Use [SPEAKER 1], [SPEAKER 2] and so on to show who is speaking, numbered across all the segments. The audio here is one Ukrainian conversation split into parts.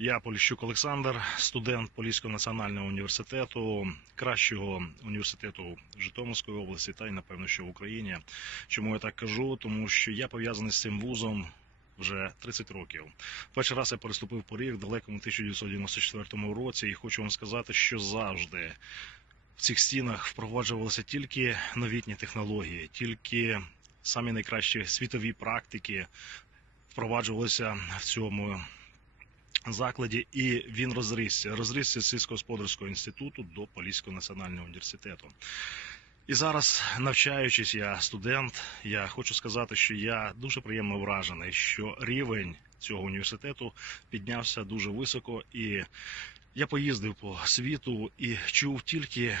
[SPEAKER 1] Я Поліщук Олександр, студент Поліського національного університету, кращого університету Житомирської області та й напевно, що в Україні. Чому я так кажу? Тому що я пов'язаний з цим вузом вже 30 років. Перший раз я переступив поріг в далекому 1994 році, і хочу вам сказати, що завжди в цих стінах впроваджувалися тільки новітні технології, тільки самі найкращі світові практики впроваджувалися в цьому закладі, і він розрісся. Розрісся з сільськогосподарського інституту до Поліського національного університету. І зараз, навчаючись, я студент, я хочу сказати, що я дуже приємно вражений, що рівень цього університету піднявся дуже високо, і я поїздив по світу і чув тільки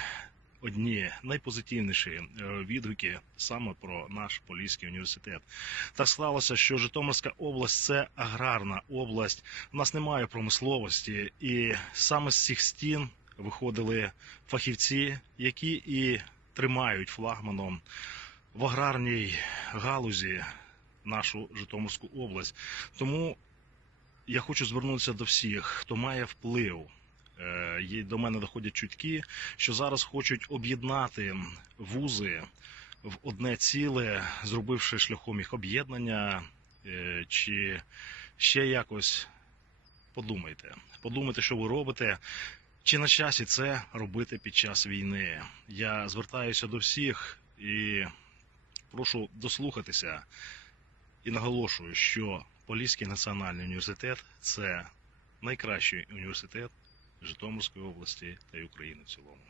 [SPEAKER 1] одні найпозитивніші е, відгуки саме про наш Поліський університет. Так склалося, що Житомирська область це аграрна область. У нас немає промисловості, і саме з цих стін виходили фахівці, які і тримають флагманом в аграрній галузі нашу Житомирську область. Тому я хочу звернутися до всіх, хто має вплив. Е, є- До мене доходять чутки, що зараз хочуть об'єднати вузи в одне ціле, зробивши шляхом їх об'єднання, е, чи ще якось подумайте. Подумайте, що ви робите. Чи на часі це робити під час війни? Я звертаюся до всіх і прошу дослухатися і наголошую, що Поліський національний університет це найкращий університет Житомирської області та й України в цілому.